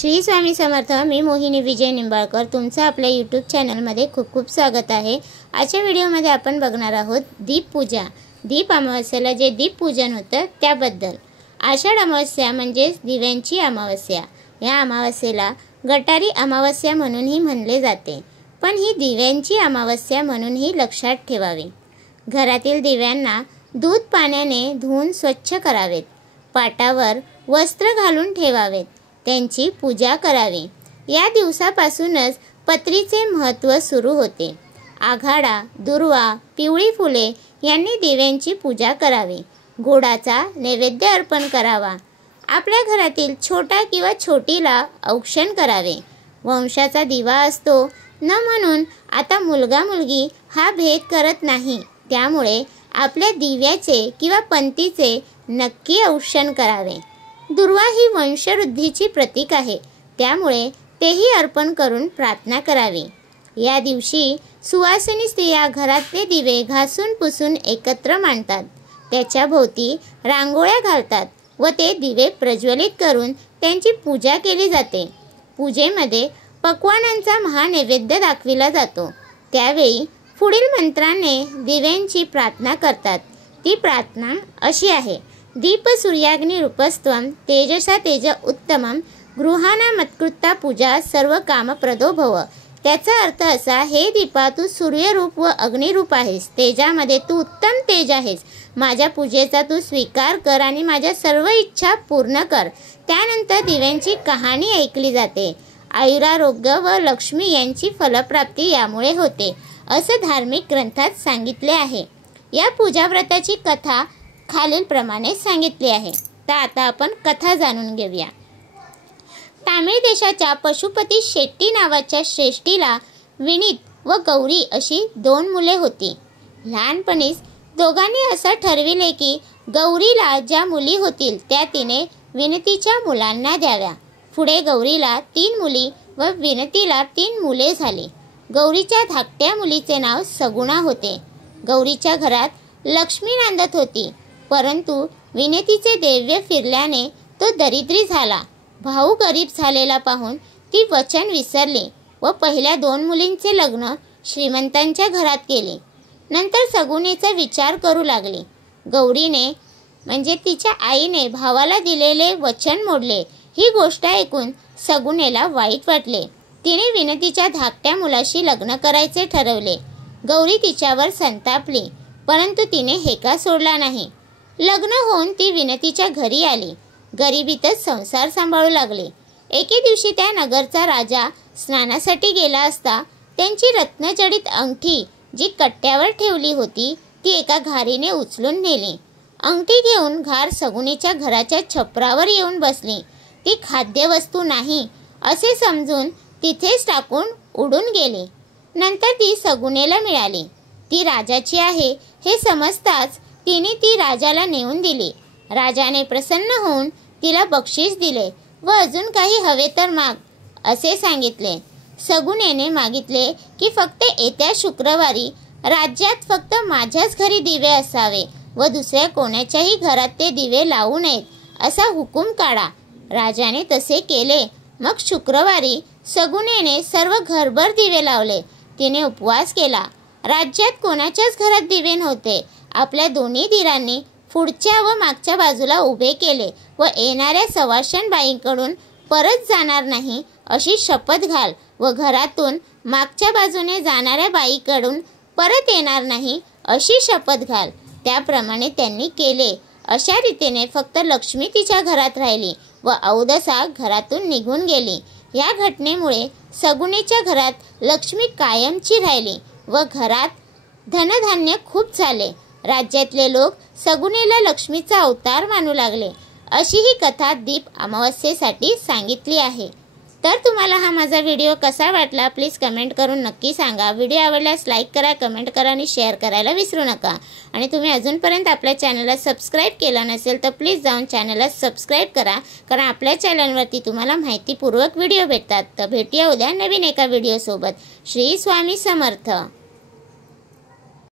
श्री स्वामी समर्थ। मी मोहिनी विजय निंबाळकर तुमचं आपल्या यूट्यूब चॅनलमध्ये खूप खूप स्वागत आहे। आजच्या व्हिडिओमध्ये आपण बघणार आहोत दीपपूजा। दीप अमावस्येला जे दीपपूजन होतं त्याबद्दल। आषाढ अमावस्या म्हणजे दिव्यांची अमावस्या। या अमावस्येला गटारी अमावस्या म्हणूनही म्हणले जाते, पण ही दिव्यांची अमावस्या म्हणूनही लक्षात ठेवावी। घरातील दिव्यांना दूध पाण्याने धुवून स्वच्छ करावेत, पाटावर वस्त्र घालून ठेवावेत, त्यांची पूजा करावी। या दिवसापासूनच पत्रीचे महत्त्व सुरू होते। आघाडा, दुर्वा, पिवळी फुले यांनी दिव्यांची पूजा करावी। गोडाचा नैवेद्य अर्पण करावा। आपल्या घरातील छोटा किंवा छोटीला औक्षण करावे। वंशाचा दिवा असतो न म्हणून आता मुलगा मुलगी हा भेद करत नाही, त्यामुळे आपल्या दिव्याचे किंवा पंथीचे नक्की औक्षण करावे। दुर्वा ही वंशवृद्धीची प्रतीक आहे, त्यामुळे तेही अर्पण करून प्रार्थना करावी। या दिवशी सुवासिनी स्त्रिया घरातले दिवे घासून पुसून एकत्र मांडतात, त्याच्या भोवती रांगोळ्या घालतात व ते दिवे प्रज्वलित करून त्यांची पूजा केली जाते। पूजेमध्ये पक्वान्नांचा महानैवेद्य दाखविला जातो। त्यावेळी पुढील मंत्राने दिव्यांची प्रार्थना करतात। ती प्रार्थना अशी आहे: दीप सूर्याग्नि रूपस्त्वं तेजसा तेज उत्तमं गृहाणा मत्कृता पूजा सर्व कामप्रदो भव। त्याचा अर्थ असा: हे दीपा, तू सूर्यरूप व अग्निरूप आहेस, तेजामध्ये तू उत्तम तेज आहेस। माझ्या पूजेचा तू स्वीकार कर आणि माझ्या सर्व इच्छा पूर्ण कर। त्यानंतर दिव्यांची कहाणी ऐकली जाते। आयुरारोग्य व लक्ष्मी यांची फलप्राप्ती यामुळे होते, असं धार्मिक ग्रंथात सांगितले आहे। या पूजा व्रताची कथा खालील प्रमाणे सांगितली आहे। तर आता आपण कथा जाणून घेऊया। तामिळ देशाच्या पशुपती शेट्टी नावाच्या श्रेष्ठीला विनीत व गौरी अशी 2 मुले होती। लहानपणीच दोघांनी असं ठरविले की गौरीला ज्या मुली होतील त्या तिने विनतीच्या मुलांना द्याव्या। पुढे गौरीला 3 मुली व विनतीला 3 मुले झाली। गौरीच्या धाकट्या मुलीचे नाव सगुणा होते। गौरीच्या घरात लक्ष्मी नांदत होती, परंतु विनतीचे दैव्य फिरल्याने तो दरिद्री झाला। भाऊ गरीब झालेला पाहून ती वचन विसरली व पहिल्या 2 मुलींचे लग्न श्रीमंतांच्या घरात केले। नंतर सगुणेचा विचार करू लागली। गौरीने म्हणजे तिच्या आईने भावाला दिलेले वचन मोडले। ही गोष्ट ऐकून सगुणेला वाईट वाटले। तिने विनतीच्या धाकट्या मुलाशी लग्न करायचे ठरवले। गौरी तिच्यावर संतापली, परंतु तिने हेका सोडला नाही। लग्न होऊन ती विनतीच्या घरी आली। गरिबीतच संसार सांभाळू लागले। एके दिवशी त्या नगरचा राजा स्नानासाठी गेला असता त्यांची रत्नजडित अंगठी जी कट्ट्यावर ठेवली होती ती एका घारीने उचलून नेली। अंगठी घेऊन घार सगुणेच्या घराच्या छपरावर येऊन बसली। ती खाद्यवस्तू नाही असे समजून तिथेच टाकून उडून गेली। नंतर ती सगुणेला मिळाली। ती राजाची आहे हे समजताच तिने ती राजाला नेऊन दिली। राजाने प्रसन्न होऊन तिला बक्षीस दिले व अजून काही हवे तर माग असे सांगितले। सगुणेने मागितले की फक्त येत्या शुक्रवारी राज्यात फक्त माझ्याच घरी दिवे असावे व दुसऱ्या कोणाच्याही घरात ते दिवे लावू नयेत असा हुकूम काढा। राजाने तसे केले। मग शुक्रवारी सगुणेने सर्व घरभर दिवे लावले। तिने उपवास केला। राज्यात कोणाच्याच घरात दिवे नव्हते। आपल्या दोन्ही दिरांनी पुढच्या व मागच्या बाजूला उभे केले व येणाऱ्या सवाशण बाईंकडून परत जाणार नाही अशी शपथ घाल व घरातून मागच्या बाजूने जाणाऱ्या बाईकडून परत येणार नाही अशी शपथ घाल। त्याप्रमाणे त्यांनी केले। अशा रीतीने फक्त लक्ष्मी तिच्या घरात राहिली व औदसा घरातून निघून गेली। या घटनेमुळे सगुणेच्या घरात लक्ष्मी कायमची राहिली व घरात धनधान्य खूप झाले। राज्यातले लोक सगुणेला लक्ष्मीचा अवतार मानू लागले। अशी ही कथा दीप अमावस्येसाठी सांगितली आहे। तर तुम्हाला हा माझा व्हिडिओ कसा वाटला प्लीज कमेंट करून नक्की सांगा। व्हिडिओ आवडल्यास लाईक करा, कमेंट करा आणि शेअर करायला विसरू नका। आणि तुम्ही अजूनपर्यंत आपल्या चॅनलला सबस्क्राईब केला नसेल तर प्लीज जाऊन चॅनलला सबस्क्राईब करा, कारण आपल्या चॅनलवरती तुम्हाला माहितीपूर्वक व्हिडिओ भेटतात। तर भेटूया उद्या नवीन एका व्हिडिओसोबत। श्री स्वामी समर्थ।